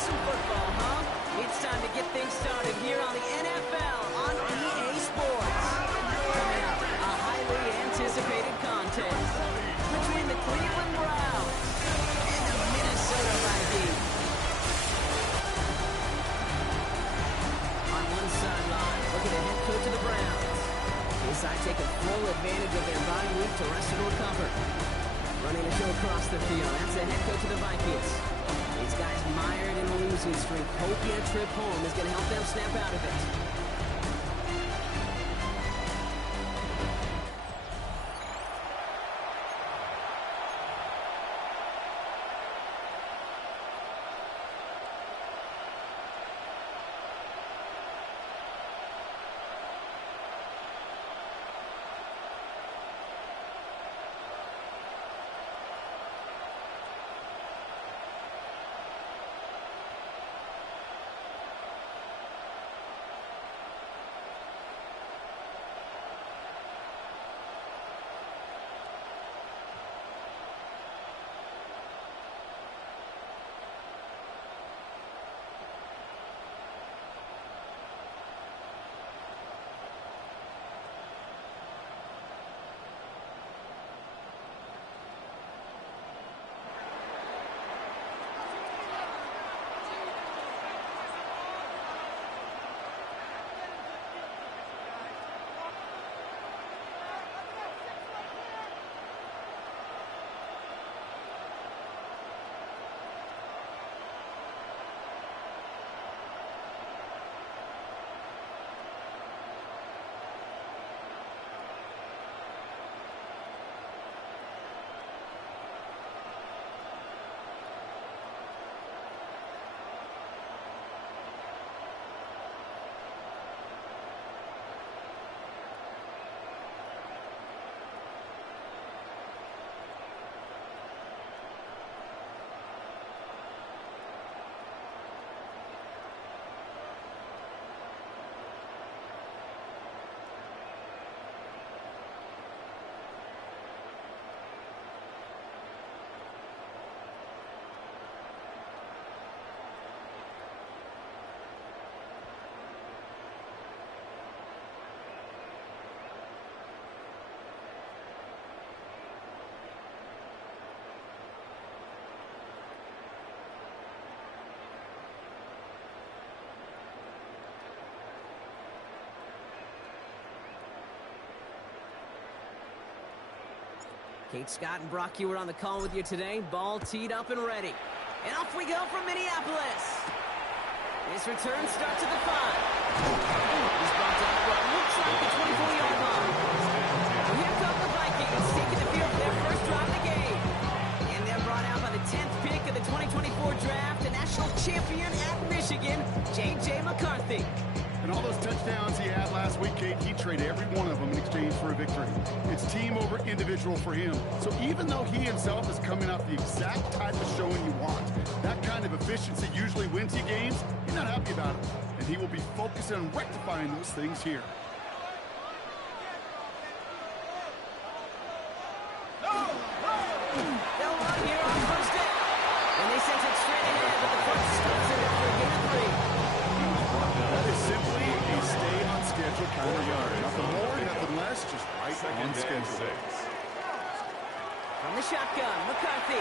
some football, huh? It's time to get things started here on the NFL on EA Sports. Coming up, a highly anticipated contest between the Cleveland Browns and the Minnesota Vikings. On one sideline, look at the head coach of the Browns. His side taking full advantage of their bye week to rest and recover. Running the show across the field, that's the head coach of the Vikings. These guys mired in a losing streak, hoping a trip home is going to help them snap out of it. Kate Scott and Brock Hewitt on the call with you today. Ball teed up and ready. And off we go from Minneapolis. His return starts at the 5. He's brought down to what looks like the 24-yard line. So here come the Vikings, taking the field for their first drive of the game. And they're brought out by the 10th pick of the 2024 draft, the national champion at Michigan, J.J. McCarthy. And all those touchdowns he had last week, Kate, he traded every one of them in exchange for a victory. It's team over individual for him. So even though he himself is coming off the exact type of showing you want, that kind of efficiency usually wins you games, you're not happy about it. And he will be focused on rectifying those things here. They'll run here on first down. And they send it straight ahead, but the front stops it after a gain of 3. That is simply a stay-on-schedule kind of yard. Nothing more, nothing less, just right on schedule. From the shotgun, McCarthy.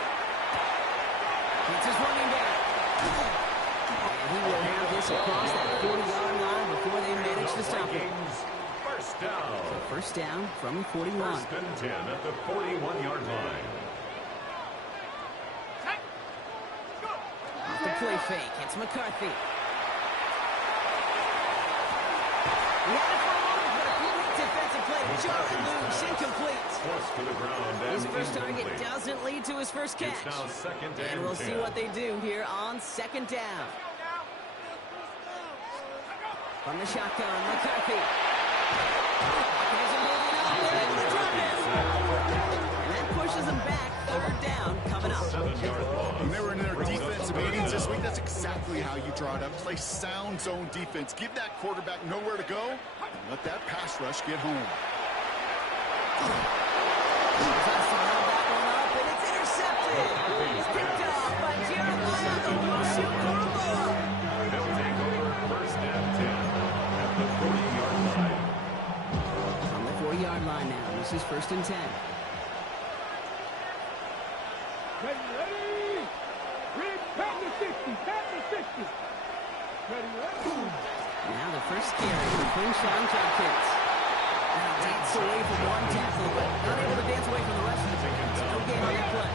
Gets his running back. And he will have this across that 40-yard line before they manage to stop it. First down. So first down from 41. First and 10 at the 41-yard line. Off the play fake, it's McCarthy. He had it for a moment, but a great defensive play to Charlie loose, incomplete. Forced to the ground and His first target incomplete. doesn't lead to his first catch. It's now second And we'll see what they do here on second down. From the shotgun, McCarthy. There's a moving up. They're able to drop it. And that pushes them back. Third down coming up. 7-yard loss. When they were in their defensive meetings this week, that's exactly how you draw it up. Play sound zone defense. Give that quarterback nowhere to go, and let that pass rush get home. And it's intercepted. It's picked off by Jeremiah the Wushu Corbo. first and 10. Ready, ready. Ready, pat the 60, pat the 60. Ready, ready. Now the first carry for Crenshaw Judkins. Dance away from one tackle, but not able to dance away from the rest of the defense. No gain on that play.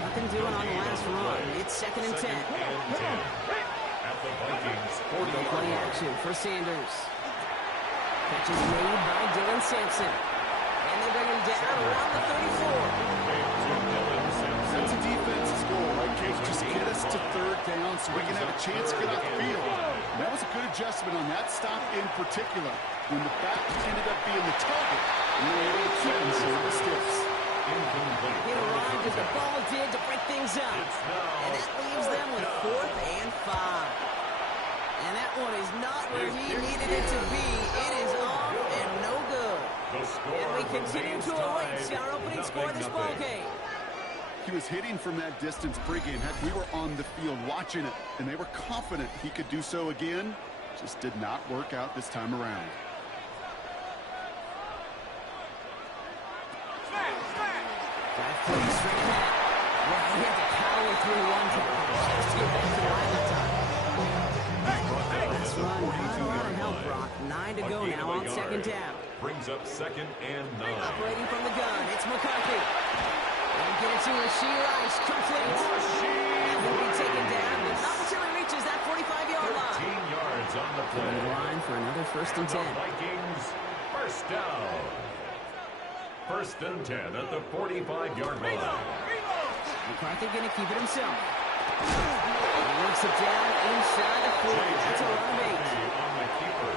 Nothing doing on the last run. It's second and 10. At the Vikings 40. No play action for Sanders. Catch is made by Dylan Sampson. And they bring him down around the 34. That's a defensive goal, right, Kate? Just get us to third down so we can have a chance to get off the field. And that was a good adjustment on that stop in particular. When the back ended up being the target, we were able to keep him some mistakes. He arrived as the ball did to break things up. And that leaves them with 4th and 5. And that one is not where he needed it to be. It is off and no good. And we continue to await our opening score of this ball game. He was hitting from that distance pregame. Heck, we were on the field watching it, and they were confident he could do so again. Just did not work out this time around. That play straight ahead. Well, he had to power through one tackle just to get back to the line that time. This run, not a lot of help, Brock. 9 to go now on second down. Brings up second and 9. Operating from the gun, it's McCarthy. And get it to Rasheed Rice, complete. And he'll be taken down, but not until he reaches that 45-yard line. 13 yards on the play. On the line for another first and 10. Vikings first down. First and 10 at the 45-yard line. McCarthy going to keep it himself. He works it down inside the 40. That's a run of 8. On the keeper.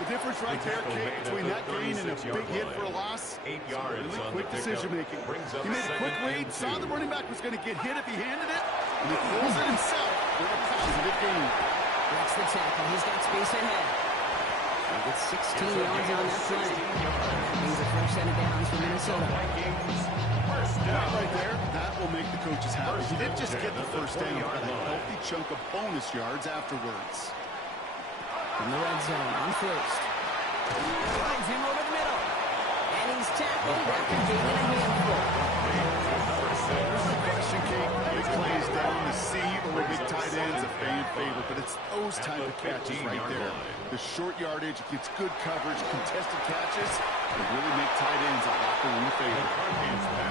The difference right there, Kate, between that gain and a big hit for a loss, 8 yards really on quick the decision-making. pickup. He made a quick read, saw the running back was going to get hit if he handed it, and he pulls it himself for a positive gain. That's the tackle. He's got space ahead. He gets 16 yards on that play. That means a fresh set of downs for Minnesota. Vikings first That down. right there, that will make the coaches happy. He didn't just get the first down, but a healthy chunk of bonus yards afterwards. From the red zone on first. Finds him over the middle. And he's tackled after gaining a handful. There's no question, Kate. Big plays down the seam or big tight ends, a fan favorite, but it's those type of catches right there. The short yardage, gets good coverage, contested catches, that really make tight ends a locker room favorite.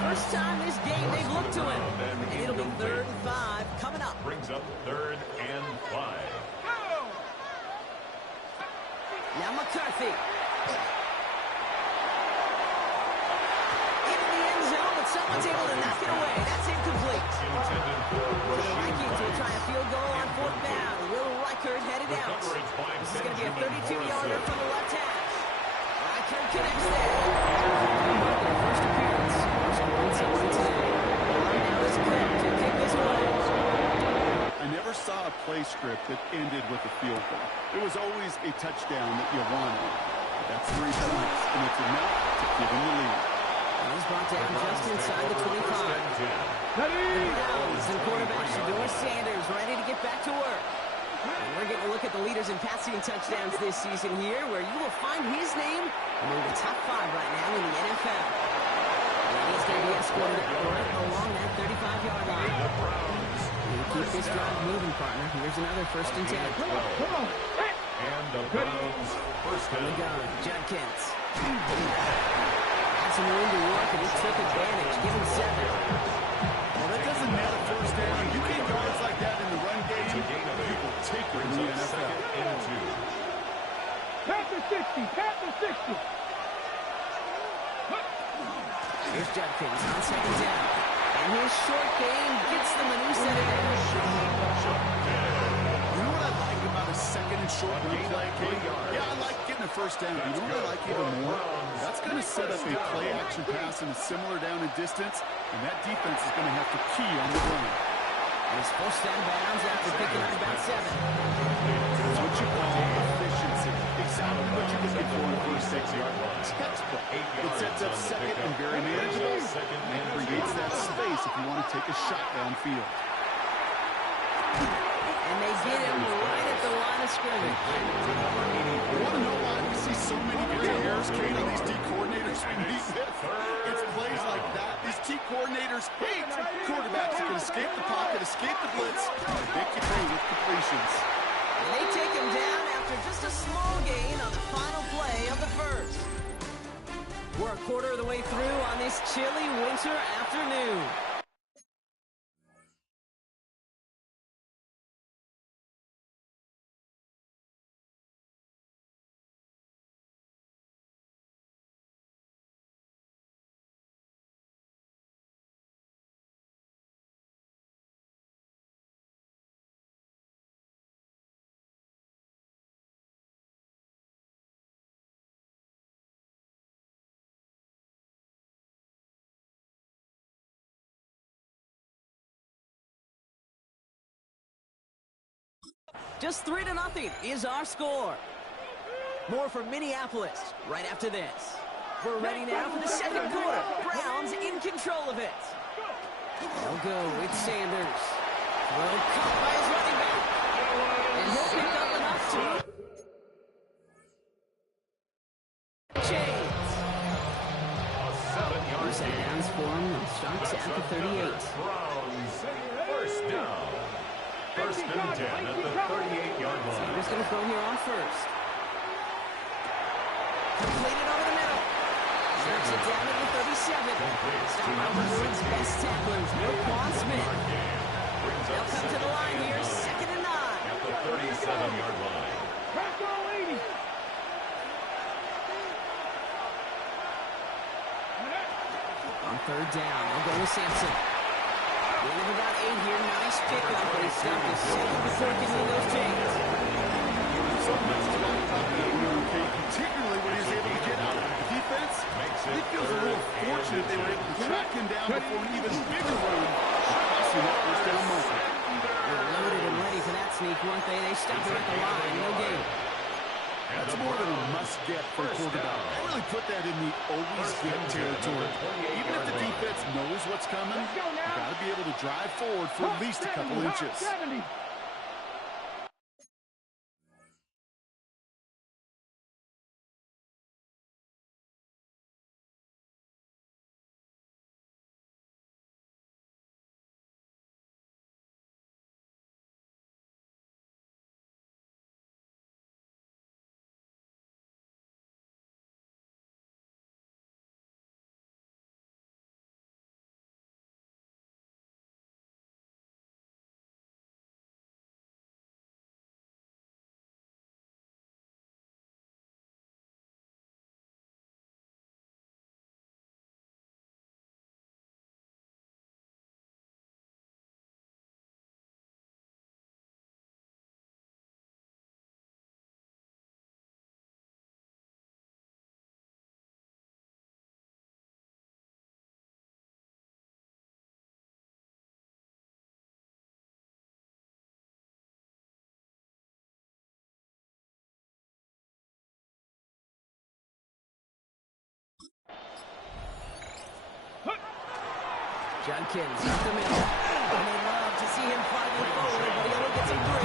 First time this game they've looked to him. And it'll be 3rd and 5 coming up. Brings up 3rd and 5. Now McCarthy. Into the end zone, but someone's able to knock it away. That's incomplete. The Vikings will try a field goal on 4th down. Will Reichert headed out. This is going to be a 32-yarder from the left hash. Reichert connects there. Their first appearance. First points on today. Now is Cook to kick this one. I never saw a play script that ended with a field goal. It was always a touchdown that you wanted. But that's 3 points, and it's enough to give him the lead. And he's brought down just inside the 25. And quarterback Shedeur Sanders ready to get back to work. And we're getting a look at the leaders in passing touchdowns this season here, where you will find his name among the top 5 right now in the NFL. And he's going to be escorted right along that 35-yard line. Keep this drive moving, partner. Here's another first and 10. And the Browns first On the down. gun, Judkins. Had some room to work, and he took advantage. Give him 7. Well, that doesn't matter first down. You get yards like that in the run game, you will take it in the NFL. Second and 2. Pat the 60, pat the 60. Here's Judkins on second down. And his short game gets them a new set of downs. You know what I like about a second and short run play, Kate? Yeah, I like getting a first down. You know what I like even more? That's going to set up a play-action pass in a similar down and distance, and that defense is going to have to key on the run. And he's forced out of bounds after picking up about 7. That's what you call efficiency. Exactly what you're looking for in the first 6-yard line. Textbook. It sets up second and very manageable, and creates that space if you want to take a shot downfield. And they get him right at the line of scrimmage. You want to know why we see so many gray hairs, Kate, on these D coordinators we meet with? It's plays like that. These D coordinators hate quarterbacks that can escape the pocket, escape the blitz, and make you pay with completions. And they take him down after just a small gain on the final play of the first. We're a quarter of the way through on this chilly winter afternoon. Just 3-0 is our score. More from Minneapolis right after this. We're ready now for the second quarter. Browns in control of it. They'll go with Sanders. Well caught by his running back. And he'll pick up enough to Chains. There's a hands for him. Starts at the 38. Browns, first down. First and 10 at the 38-yard line. Sanders going to throw here on first. Completed over the middle. Knocks it down at the 37. Stop by the league's best tacklers, Roquan Smith. They'll come to the line here, 2nd and 9. At the 37-yard line. On third down, they'll go with Sampson. Gain of about 8 here. Nice pickup, but he stopped his second before he can move those chains. So much to like about that one, Kate, particularly when he was able to get out of the defense. He feels a little fortunate they were able to track him down before an even bigger run. Crossing that first down marker. They're loaded and ready for that sneak, weren't they? They stopped him at the line. No gain. That's more than a must-get for a quarterback. I really put that in the always-get territory. Even if the defense knows what's coming, you've got to be able to drive forward for at least a couple inches. Judkins up the middle. And they love to see him fighting forward, but he only gets a 3.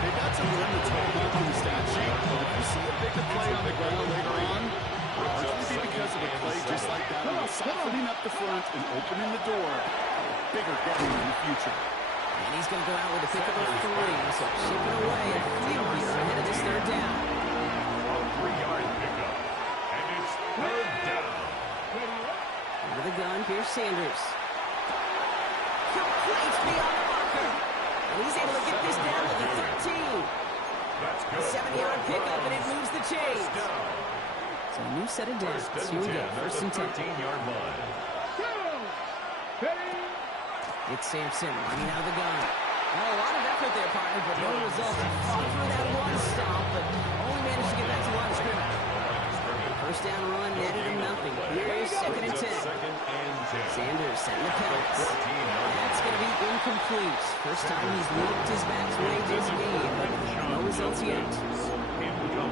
They've got some room to talk about on the stat sheet, but if you see a bigger play on the ground later on, it'll largely be because of a play just like that, softening up the front and opening the door for a bigger game in the future. And he's going to go out with a pick of a 3, so chipping away a few here ahead of this third down. A 3-yard pickup. And it's third down. Under the gun, here's Sanders. Complete beyond the marker. And he's able to get this down to the 13. That's good. 7-yard pickup, and it moves the chains. So a new set of downs. Here we go, first and 10. 13-yard line. It's Sampson running out of the gun. Well, a lot of effort there, partner, but no result. He fought through that one stop, but only managed to get back to the line of scrimmage. First down run, netted him nothing. Here's 2nd and 10. Sanders setting the pass. That's going to be incomplete. First time he's worked his back's way this game, but no results yet.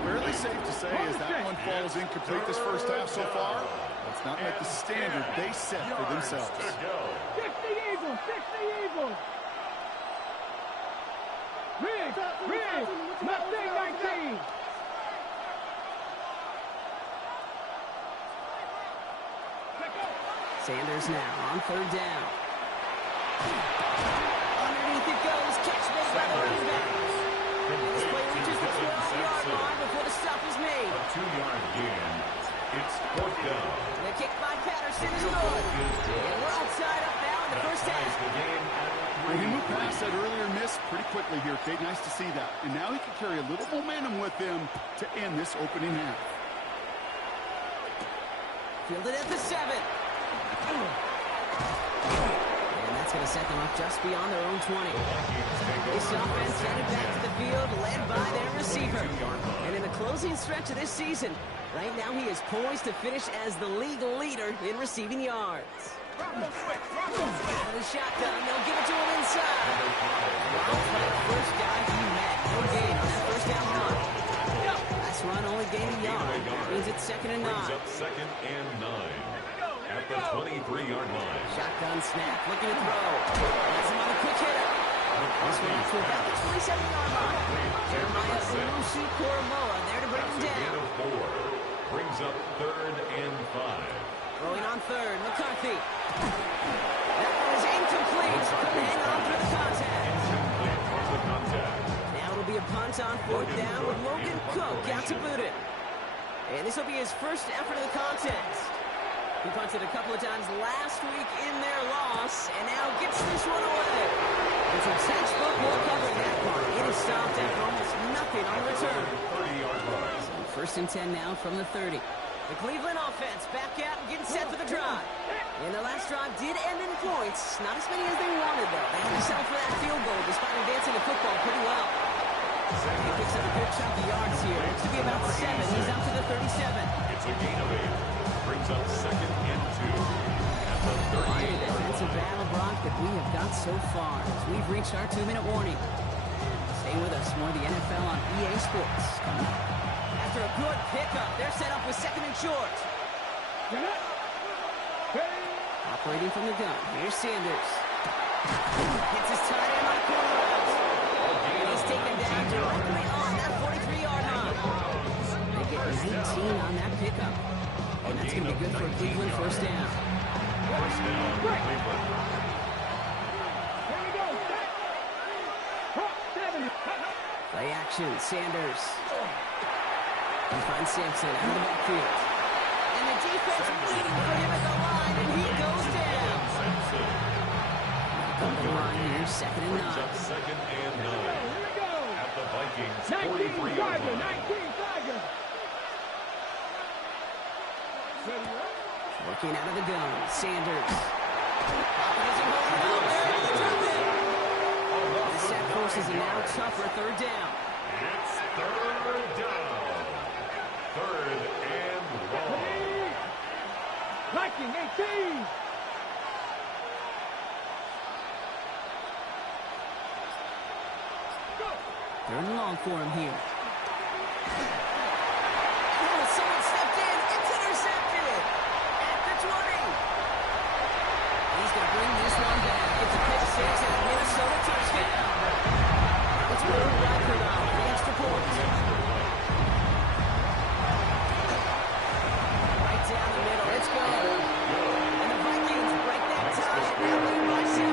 Fairly safe to say as that one falls incomplete this first half so far, let's not let the standard they set for themselves. 60 Eagles, 60 Eagles. Red, Mustang 19. Sanders now on third down. Underneath it goes. Catch made by the running back. This play reaches the 12-yard line before the stop is made. A 2-yard gain. It's fourth down. The kick by Patterson is good. And we're all tied up now in the first half. Well, he moved past that earlier miss pretty quickly here, Kate. Nice to see that. And now he can carry a little momentum with him to end this opening half. Fielded at the 7. And that's going to set them up just beyond their own 20. This offense sent it back to the field, led by their receiver. And in the closing stretch of this season, right now he is poised to finish as the league leader in receiving yards. Out of the shotgun, they'll give it to him inside. Rounds by the first guy he met. No gain on that first down run. Last run only gained a yard. That means it's 2nd and 9. Brings up 2nd and 9 at the 23-yard line. Shotgun snap, looking to throw. That's him on a quick hitter. This one out to about the 27-yard line. Jeremiah Owusu-Koramoah there to bring him down. 4 brings up 3rd and 5. Throwing on third, McCarthy. That one is incomplete. Couldn't hang on through the contact. Incomplete for the contact. Now it'll be a punt on 4th down with Logan Cook out to boot it. And this will be his first effort of the contest. He punted a couple of times last week in their loss, and now gets this one away. And some textbook will cover that one. It is stopped after almost nothing on the return. 30-yard line. So 1st and 10 now from the 30. The Cleveland offense back out and getting set for the drive. And the last drive did end in points. Not as many as they wanted, though. They had to settle for that field goal despite advancing the football pretty well. He picks up a good chunk of yards here. Looks to be about 7. He's up to the 37. It's a gain of 8. Brings up 2nd and 2 at the 38. The defensive battle, Brock, that we have got so far as we've reached our 2-minute warning. Stay with us. More of the NFL on EA Sports. After a good pickup, they're set up with 2nd and short. Operating from the gun. Here's Sanders. Hits his tight end on the corner route. And he's taken down directly on that 43-yard line. They get 19 on that pickup. And that's going to be good for a Cleveland first down. First down, Cleveland. Play action. Sanders. He finds Sampson out of the backfield. And the defense waiting for him at the line, and he goes down. Up the line here, 2nd and 9. Brings up 2nd and 9 at the Vikings 43-yard line. 19 Working out of the gun, Sanders. The set forces a now tougher 3rd down. It's 3rd down. 3rd and long. Viking 18. Third and long for him here. Oh, someone stepped in. It's intercepted at the 20. He's going to bring this one back. It's a pick 6 and a Minnesota touchdown. It's moved by Cordell for the extra point. Right down the middle. Let's go. And the Vikings break that tie. Now lead by 7.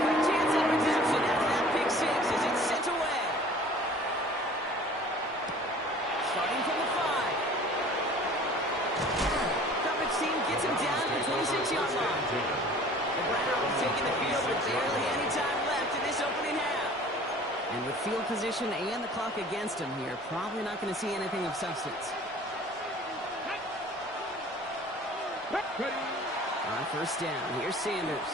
Quick chance at redemption after that pick 6 as it's sent away. Starting from the 5. Coverage team gets him down to the 26-yard line. The Browns taking the field with barely any time left in this opening half. And with field position and the clock against him here, probably not going to see anything of substance. On 1st down, here's Sanders.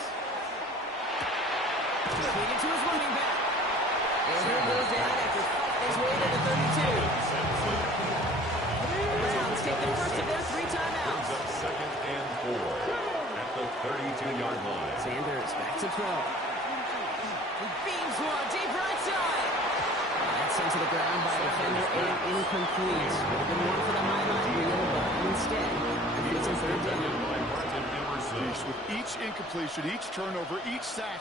Feeding to his running back. And he'll go down after fighting his way to the 32. The Browns take the first of their 3 timeouts. 2nd and 4 at the 32-yard line. Sanders back to throw. He beams one deep right side. That's sent to the ground by a defender and incomplete. Would have been one for the highlight reel, but instead, it's a 3rd down. With each incompletion, each turnover, each sack,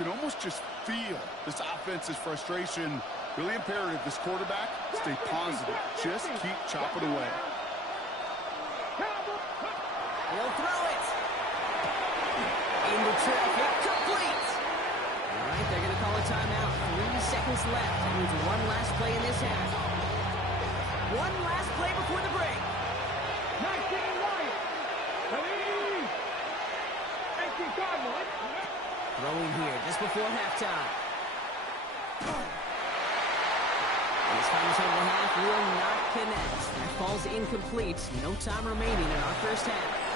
can almost just feel this offense's frustration. Really imperative, this quarterback, stay positive. Just keep chopping away. He'll throw it. Into traffic, complete. All right, they're going to call a timeout. 3 seconds left. That means one last play in this half. One last play before the break. Nice getting Wyatt. Ready? Empty timeline. Throwing here just before halftime. This final shot of the half will not connect. That falls incomplete. No time remaining in our first half.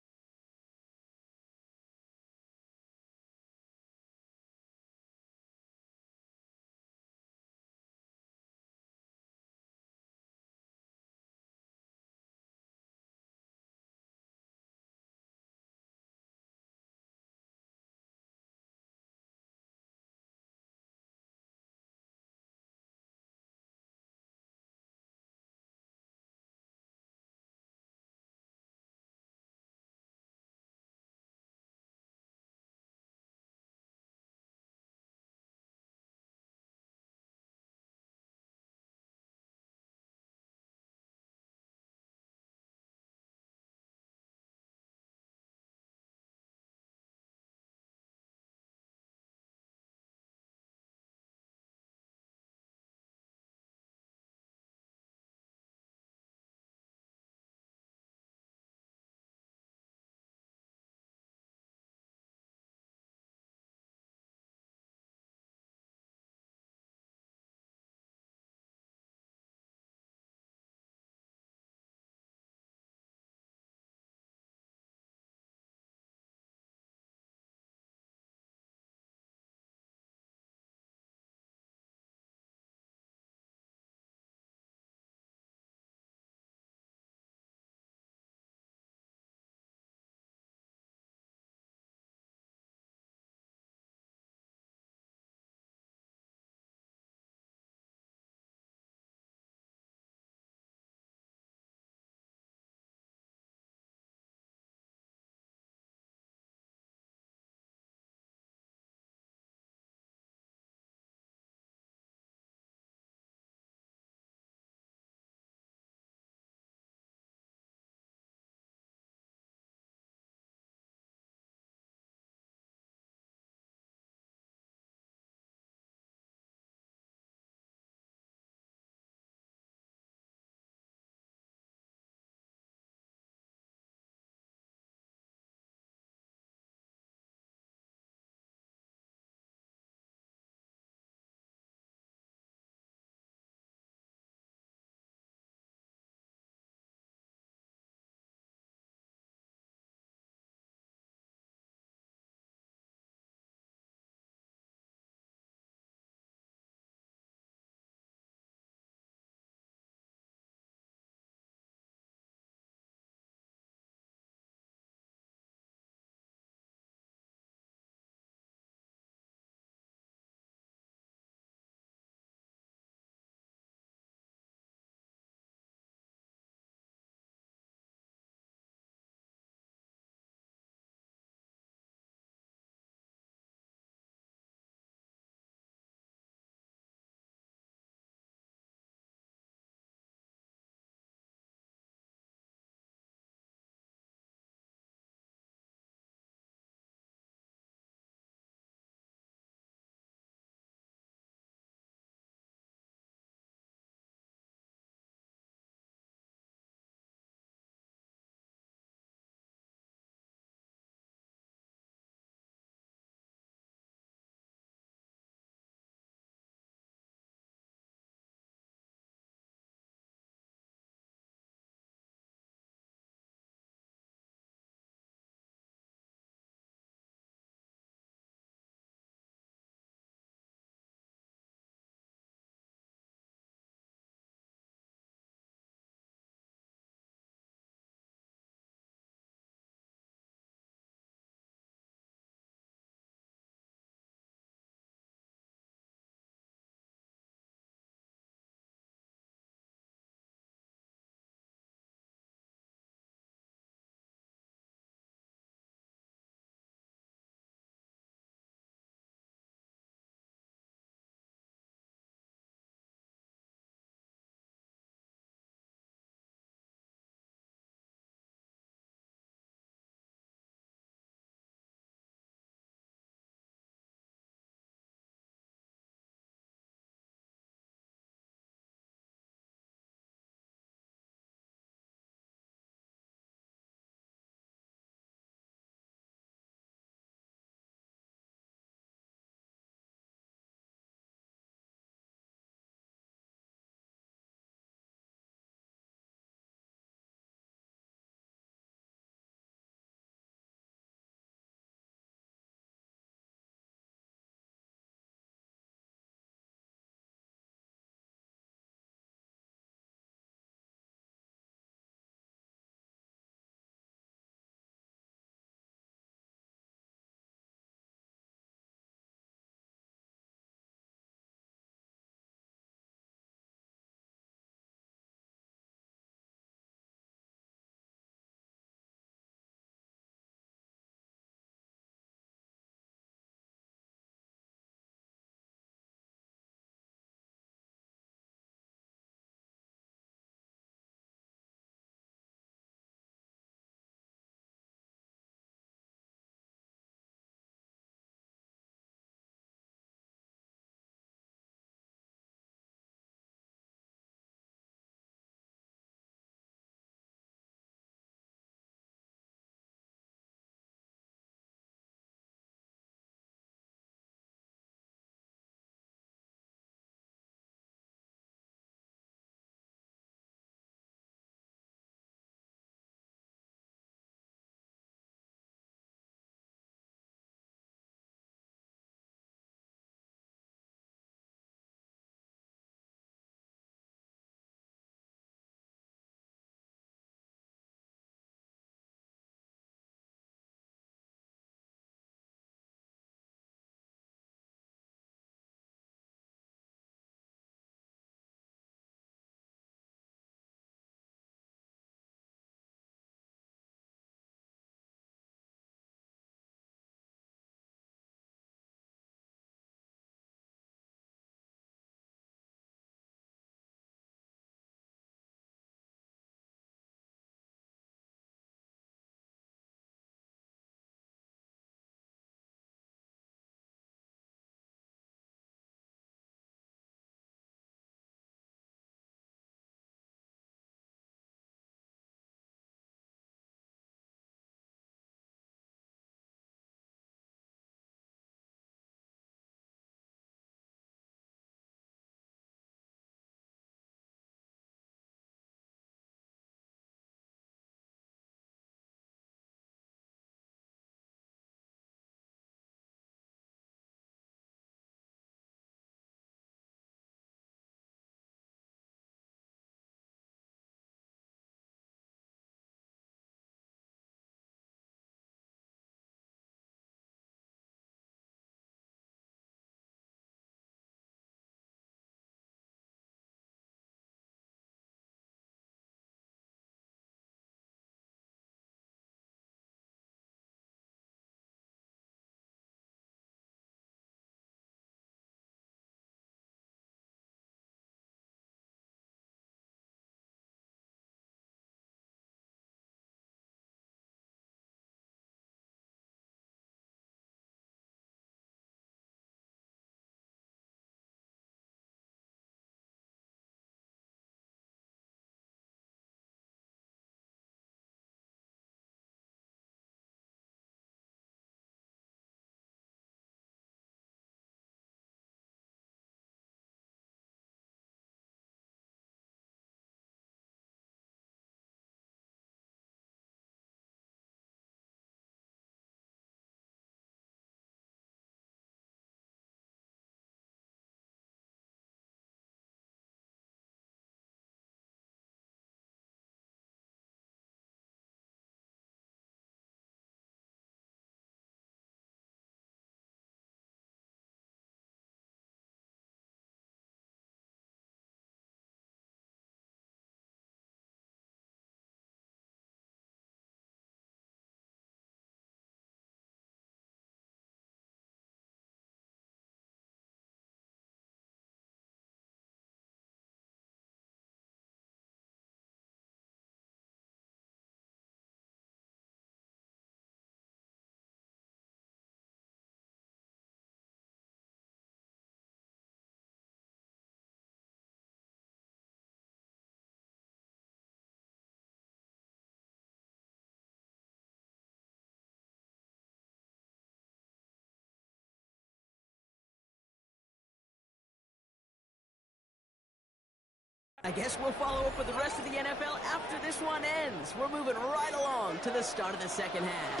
I guess we'll follow up with the rest of the NFL after this one ends. We're moving right along to the start of the second half.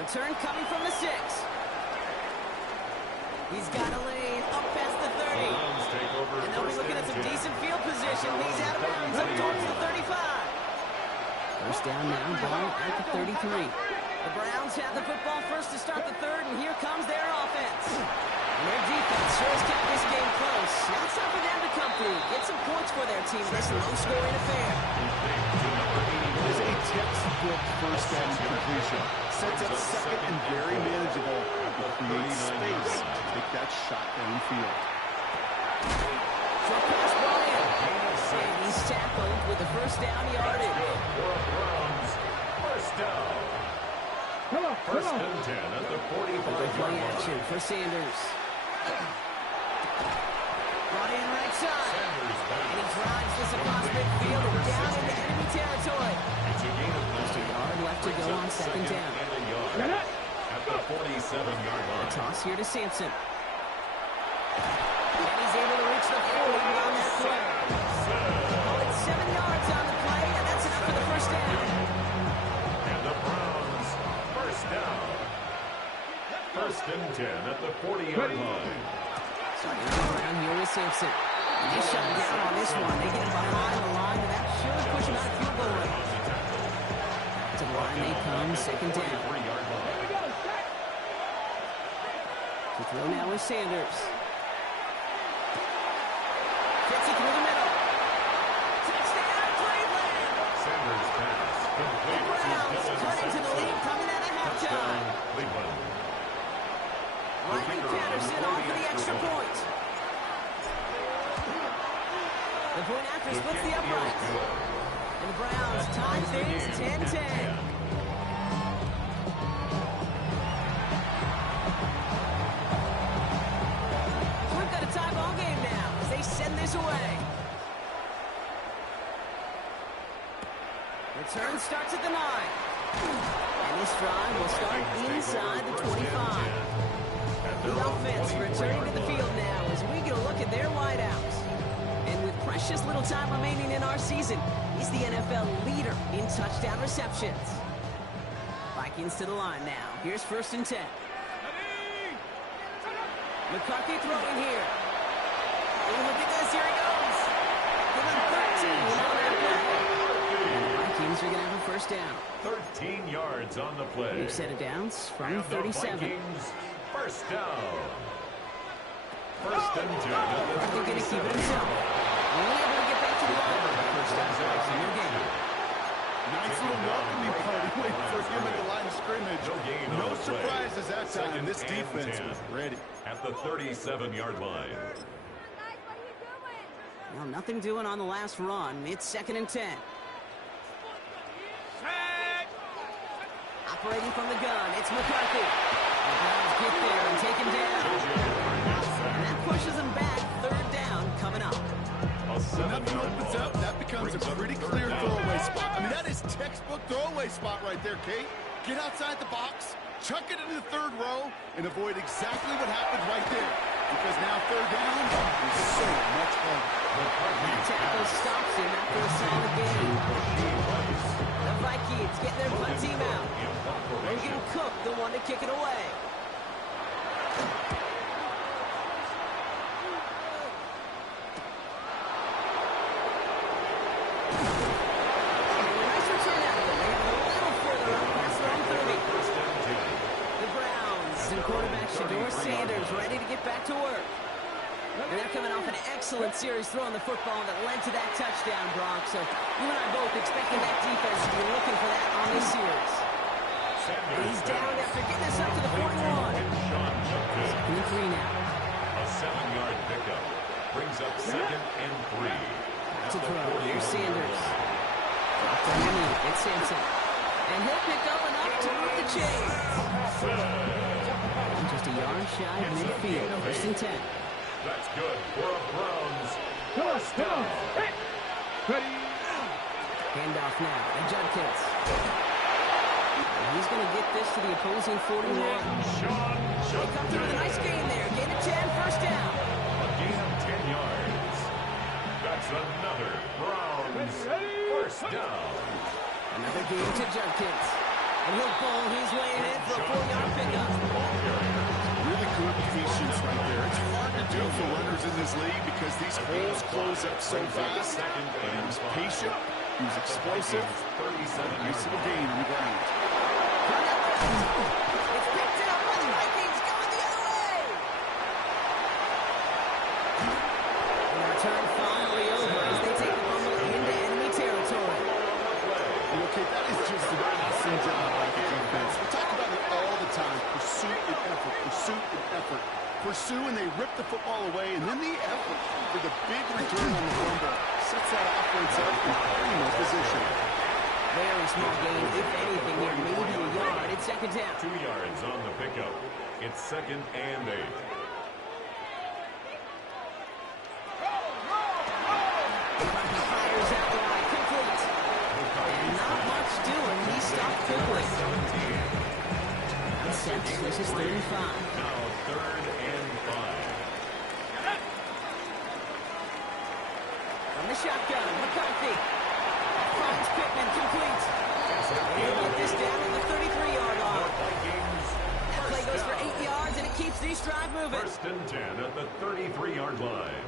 Return coming from the 6. He's got a lane up past the 30. And they'll be looking at some decent field position. He's out of bounds up towards the 35. First down now, ball at the 33. The Browns have the football first to start the third, and here comes their offense. And their defense sure has kept this game close. Now it's time for them to come through, get some points for their team in this low-scoring affair. It is a textbook first down completion. Sets up second and very manageable. It creates space to take that shot downfield. Short pass ball in. And he's tackled with the first down yardage. First down. First and 10 at the 45. Play action for Sanders. Brought in right side. And he drives this across midfield and down into enemy territory. Just a yard left to go on second down. At the 47-yard line. A toss here to Sampson. And he's able to reach the 40 on that play. Oh, it's 7 yards on the play, and that's enough for the first down. And the Browns, first down. First and 10 at the 40-yard line. Starting around here with Sampson. And they shut him down on this one. They get him behind the line, and that should push him out of field goal range. To the line they come, second down. To throw now with Sanders. Gets it through the middle. Touchdown, Cleveland! Sanders pass. The Browns cut into the lead coming out of halftime. Cleveland. Riley Patterson on for the extra point. The point after splits the uprights. And the Browns tie things 10-10. We've got a tie ball game now as they send this away. Return starts at the 9. And this drive will start inside the 25. The offense returning to the field now as we get a look at their wideouts. And with precious little time remaining in our season, he's the NFL leader in touchdown receptions. Vikings to the line now. Here's first and 10. McCarthy throwing here. Oh, look at this. Here he goes. Give him 13 on that play. And the Vikings are going to have a first down. 13 yards on the play. We've set it down from 37. Vikings, first down. First and 10. They're going to keep it himself. Only able to get back to the line. First down. No gain. Nice little welcoming party waiting for him at the line of scrimmage. No surprises that time. This defense was ready. At the 37-yard line. Well, nothing doing on the last run. It's second and 10. Operating from the gun, it's McCarthy. The Browns get there and take him down. And that pushes him back. Third down coming up. When nothing opens up, that becomes a pretty clear throwaway spot. I mean, that is textbook throwaway spot right there, Kate. Get outside the box, chuck it into the third row, and avoid exactly what happened right there. Because now third down is so much harder. That tackle stops him after a solid game. The Vikings getting their punt team out. Logan Cook, the one to kick it away. Nice return out there. They have a little further up past their own 30. The Browns and quarterback Shedeur Sanders ready to get back to work. And they're coming off an excellent series throwing the football that led to that touchdown, Brock. So you and I both expecting that defense to be looking for that on this series. And he's down after getting this up to the 41. Second and 3 now. A 7-yard pickup brings up second and 3. To throw. Here's Sanders. Dropped underneath. It's Sampson. And he'll pick up enough to move the chains. And just a yard shy of midfield. First and 10. That's good for a Browns first down. Handoff now to Judkins. And he's going to get this to the opposing 41. They come through with a nice gain there. Gain of 10, first down. Judkins. And he'll bowl his way in for a 4-yard pickup. Really good patience right there. It's hard to do for runners in this league because these holes close up so fast. But he was patient. He was explosive. Nice little gain on the ground. It's picked up by the Vikings going the other way. And our turn finally over as they take the fumble into enemy territory. Okay, that is just an awesome job by the defense. We talk about it all the time. Pursuit and effort, pursuit and effort. Pursue and they rip the football away, and then the effort for the big return on the fumble sets that offense up in primo position. Very small gain, if anything, here, maybe a yard. It's second down. 2 yards on the pickup. It's 2nd and 8. Fires out wide, complete. And not much doing. He stopped quickly. This is 35. Now 3rd and 5. From the shotgun, McCarthy. Finds Pittman, complete. He'll get this down at the 33-yard line. That play goes for 8 yards, and it keeps this drive moving. 1st and 10 at the 33-yard line.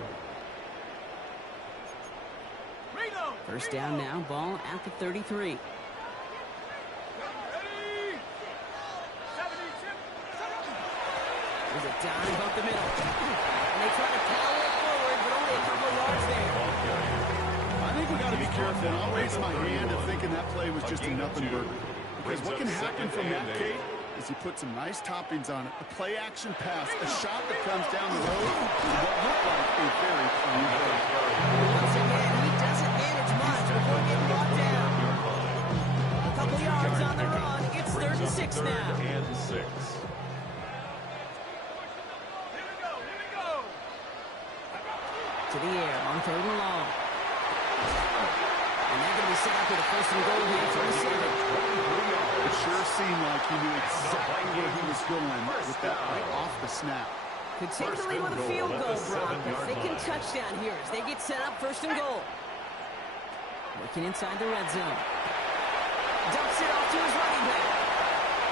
First down now, ball at the 33. There's a dive up the middle. And they try to power it forward, but only a couple yards there. I think we got to be careful. I'll raise my hand at thinking that play was just a nothing burger. Because what can happen from that, Kate, is he put some nice toppings on it. A play-action pass, a shot that comes down the road, and what looked like a very clean play. Once again, he doesn't manage much before getting brought down. A couple yards on the run. It's 3rd and 6 now. And 6. To the air on 3rd and long. And they're going to be set up with a 1st and goal here for the 7. It sure seemed like he knew exactly where he was going with that right off the snap. Could take the lead with a field goal, Brock. A thick touchdown here as they get set up 1st and goal. Working inside the red zone. Dumps it off to his running back.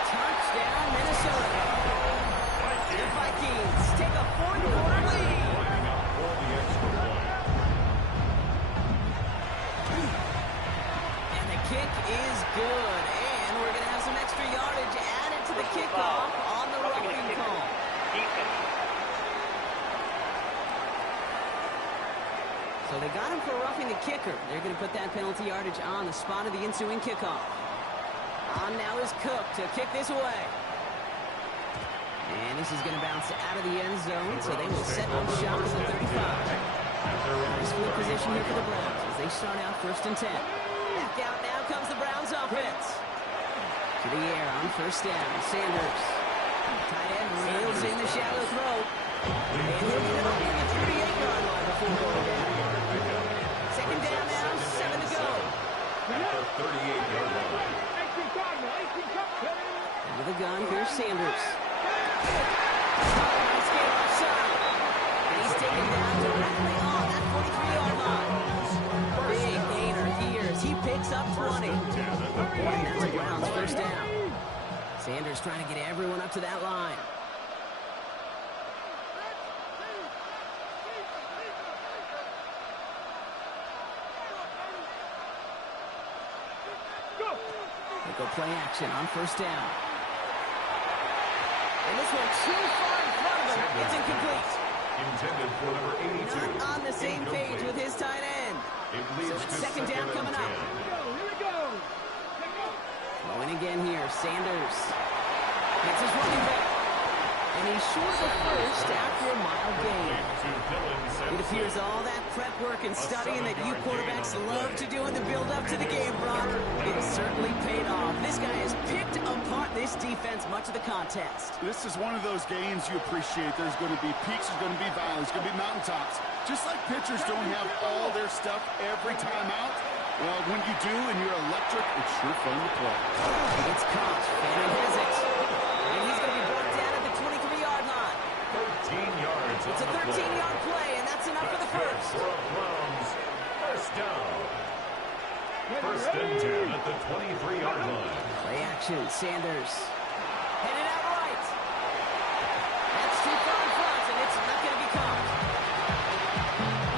Touchdown, Minnesota. The Vikings take a 4th quarter lead. And the kick is good. And we're going to have some extra yardage added to the kickoff on the roughing call. So they got him for roughing the kicker. They're going to put that penalty yardage on the spot of the ensuing kickoff. On now is Cook to kick this away. And this is going to bounce out of the end zone, so they will set up shop at the 35. Nice field position here for the Browns as they start out 1st and 10. Back out now comes the Browns offense. To the air on 1st down. Sanders. Tight end reels in the shallow throw. And he'll get it over the 38-yard line before going down. 2nd down now, 7 to go. At the 38-yard line. With a gun, here's Sanders. Nice game offside. And he's taken down directly on that 43-yard line. Big gainer here as he picks up 20. And that's a Browns 1st down. Sanders trying to get everyone up to that line. They go play action on 1st down. And this one too far in front of him. It's incomplete. Intended for number 82. Not on the same page with his tight end. So it's 2nd down coming up. Going again here, Sanders. Gets his running back. And he's short of 1st after a mild gain. It appears all that prep work and studying that you quarterbacks love to do in the build-up to the game, Brock, it has certainly paid off. This guy has picked apart this defense much of the contest. This is one of those games you appreciate. There's going to be peaks, there's going to be valleys, there's going to be mountaintops. Just like pitchers don't have all their stuff every time out, well, when you do and you're electric, it's sure fun to play. It's caught. Fanning has it. And he's going to be brought down at the 23-yard line. 13 yards. It's a 13-yard play, and that's enough for the 1st. For a Browns 1st down. First and 10 at the 23-yard line. Play action, Sanders. Headed out right. That's too far in front, and it's not going to be caught.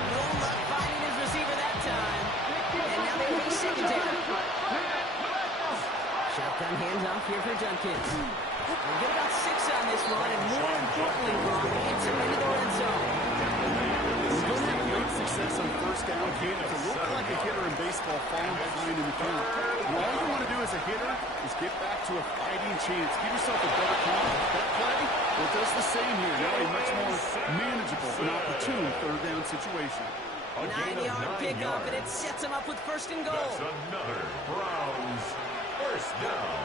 No luck finding his receiver that time. And now they will be second down. Shotgun handoff here for Junkins. We'll get about 6 on this one, and more importantly, Ron, it's him into the red zone. We're going to have great success on first down, Kate. If it looked like a hitter in baseball falling behind in the count, all you want to do as a hitter is get back to a fighting chance. Give yourself a better count. That play, well, it does the same here. Now a much more manageable and opportune third down situation. 9-yard pickup, and it sets him up with first and goal. That's another Browns first down.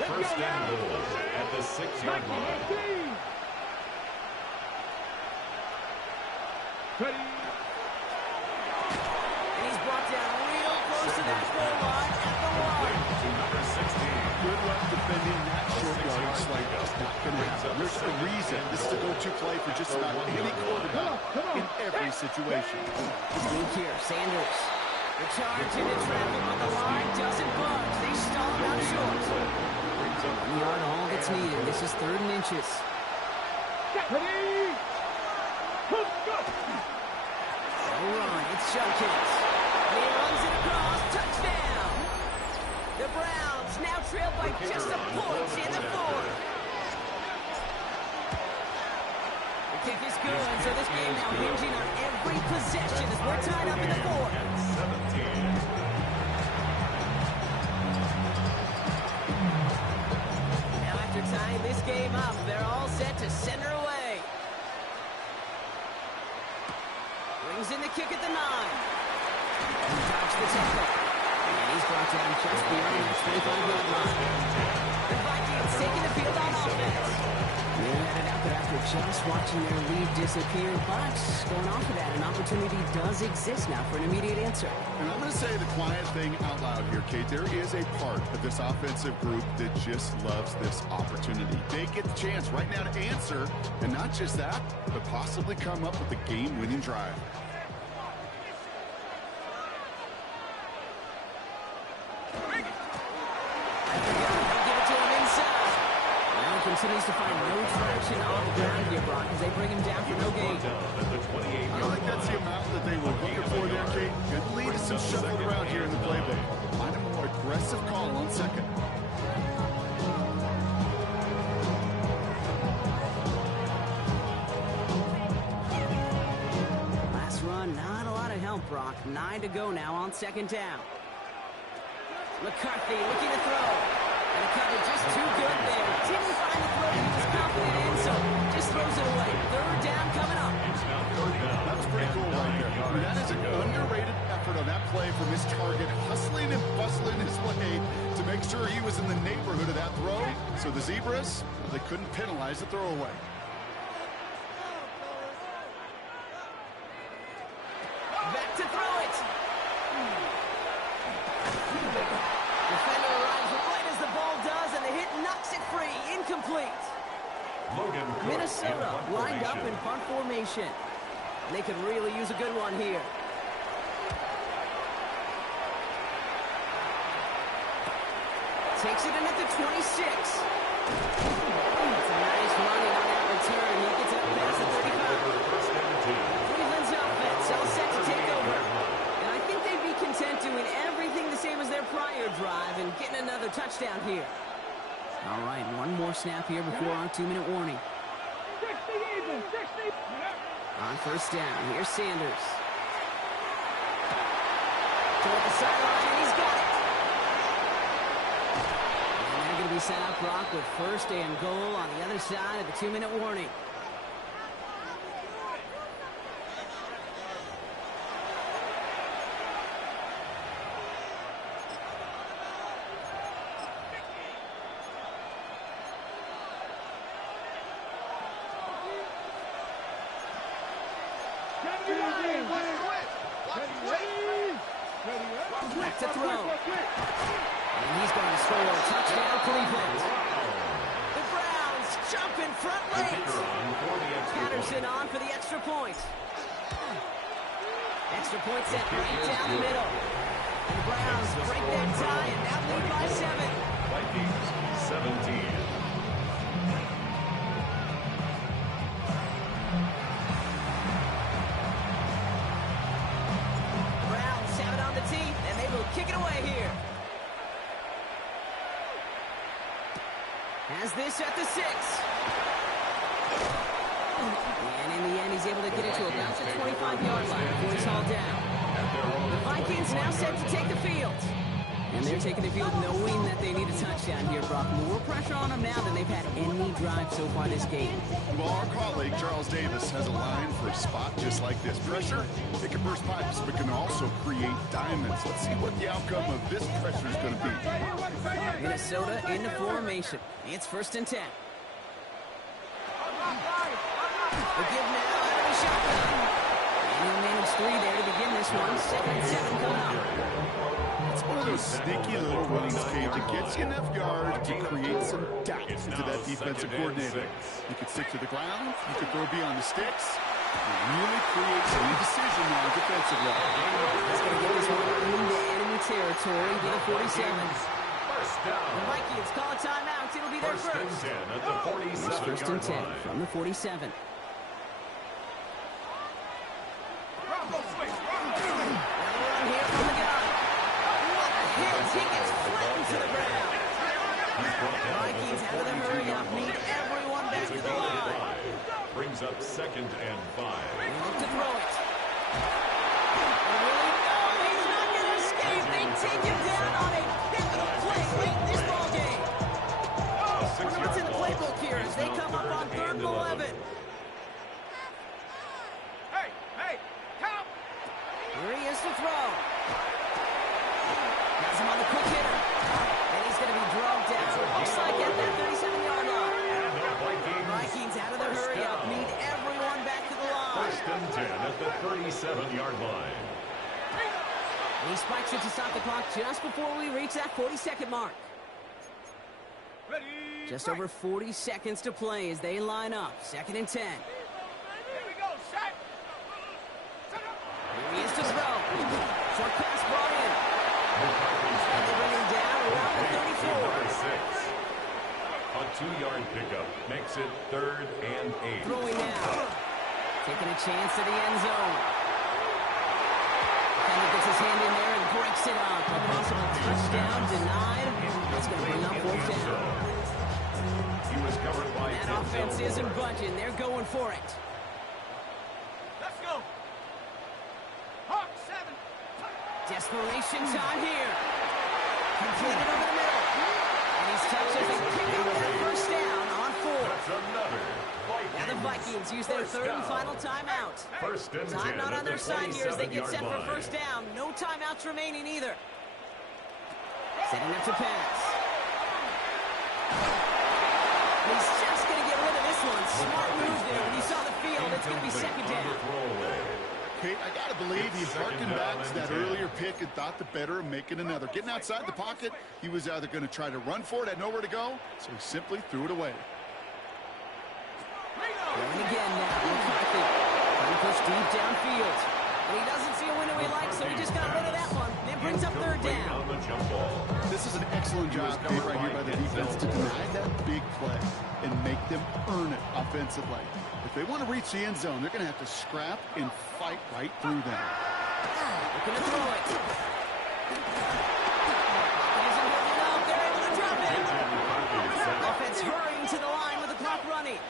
First and goal at the 6-yard line. Ready. And he's brought down real close to that goal line at the 1. To number 16. Good luck defending that short yardage like that's not going to happen. There's a reason this is a go-to play for just about any quarterback in every situation. Luke here, Sanders. The charge into traffic, but the line doesn't budge. They stall him out short. 1 yard, all that's needed. This is 3rd and inches. Ready. Go. No run, it's Junkins. And he runs it across, touchdown. The Browns now trail by just a point in the 4th. The kick is good, so this game now hinging on every possession as we're tied up in the 4th. 17. Now after tying this game up, they're all set to send her away. Brings in the kick at the 9. He dodged the tackle. And he's brought down just beyond that 25-yard line. The Vikings taking the field on offense. They had it out there after just watching their lead disappear, but going off of that, an opportunity does exist now for an immediate answer. And I'm going to say the quiet thing out loud here, Kate. There is a part of this offensive group that just loves this opportunity. They get the chance right now to answer, and not just that, but possibly come up with a game-winning drive. Continues to find no traction on the ground here, Brock, as they bring him down for no gain. I feel like that's the amount that they were looking for there, Kate. Good lead to some shuffle around here in the playbook. Find a more aggressive call on second. Last run, not a lot of help, Brock. 9 to go now on second down. McCarthy looking to throw. And the cover just too good there. Didn't find the throw he was confident in, so just throws it away. 3rd down coming up. That was pretty cool right there. I mean, that is an underrated effort on that play from his target, hustling and bustling his way to make sure he was in the neighborhood of that throw. So the Zebras, they couldn't penalize the throwaway. Back to throw it. Defender arrives right as the ball does, and the hit knocks it free. Incomplete. Minnesota lined up in punt formation. They could really use a good one here. Takes it in at the 26. It's a nice running on that return. He gets it past the 35. Cleveland's offense all set to take over. And I think they'd be content doing everything the same as their prior drive and getting another touchdown here. All right, one more snap here before our 2-minute warning. 60. On first down, here's Sanders. Toward the sideline, and he's got it. And they're going to be set up, Brock, with 1st and goal on the other side of the 2-minute warning. Back to throw. And he's going to score a touchdown, Cleveland. The Browns jump in front late. Patterson on for the extra point. Extra point set right down the middle. And the Browns break that tie and now lead by 7. Vikings 17. Browns have it on the tee, and they will kick it away here. Has this at the 6. And in the end, he's able to get it to about the 25-yard line before he's hauled down. The Vikings now set to take the field. And they're taking the field knowing that they need a touchdown here, Brock. More pressure on them now than they've had any drive so far this game. Well, our colleague, Charles Davis, has a line for a spot just like this. Pressure, it can burst pipes, but can also create diamonds. Let's see what the outcome of this pressure is going to be. Minnesota into formation. It's 1st and 10. The give now out of the shotgun. And he'll manage 3 there to begin this one. 2nd and 7 coming up. It's one of those sneaky little runs, Cage, that gets you enough yards to create some doubt to that defensive coordinator. You could stick to the ground, you could throw beyond the sticks, and really create some indecision now defensively. He's going to get this one into enemy territory to the 47. First down. The Vikings call a timeout. It'll be their First and first. 10 at the 47-yard 1st and 10 line. from the 47. Another run here from the guy. What a hit. He gets flattened to the ground. Vikings out of the hurry up. Need everyone back to the line. Brings up 2nd and 5. They look to throw it. Really? No, he's not going to escape. They take him down on a pivotal play late in this ballgame. Wonder what's in the playbook here as they come up on 3rd and 11. Here he is to throw. Has him on the quick hitter. And he's going to be drugged down. Looks like at that 37-yard line. And the Vikings out of the hurry up. Need everyone back to the line. 1st and 10 at the 37-yard line. And he spikes it to stop the clock just before we reach that 40-second mark. Just over 40 seconds to play as they line up. 2nd and 10. Here he is to throw. Short pass brought in. And they bring him down around the 34. A 2-yard pickup makes it 3rd and 8. Throwing now. Taking a chance to the end zone. Defender gets his hand in there and breaks it up. A possible touchdown denied. It's going to bring up 4th down. He was covered by That offense isn't budging. They're going for it. Let's go. Hawk 7. Desperation time here. Completed over the middle. And he's touched as they pick up that 1st down on 4. That's another. Now the Vikings use their 3rd and final timeout. 1st and 10 Time not on their side here as they get set for 27-yard line. 1st down. No timeouts remaining either. Setting up to pass. He's just going to get rid of this one. Smart move there. When you saw the field, it's going to be 2nd down. Kate, I got to believe he harkened back to that earlier pick and thought the better of making another. Getting outside the pocket, he was either going to try to run for it, had nowhere to go, so he simply threw it away. Going again now. McCarthy. Trying to push deep downfield. But he doesn't see a window he likes, so he just got rid of that one. It brings up 3rd down. On the jump ball. This is an excellent job made right here by the defense to deny that big play and make them earn it offensively. If they want to reach the end zone, they're going to have to scrap and fight right through them. Looking to throw it. Isn't working out. They're able to drop it. Offense hurrying to the line with the clock running.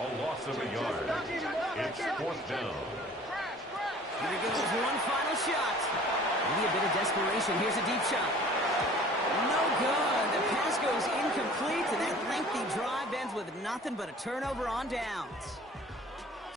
A loss of a yard. It's 4th down. Here goes one final shot. Maybe a bit of desperation. Here's a deep shot. No good. The pass goes incomplete, and that lengthy drive ends with nothing but a turnover on downs.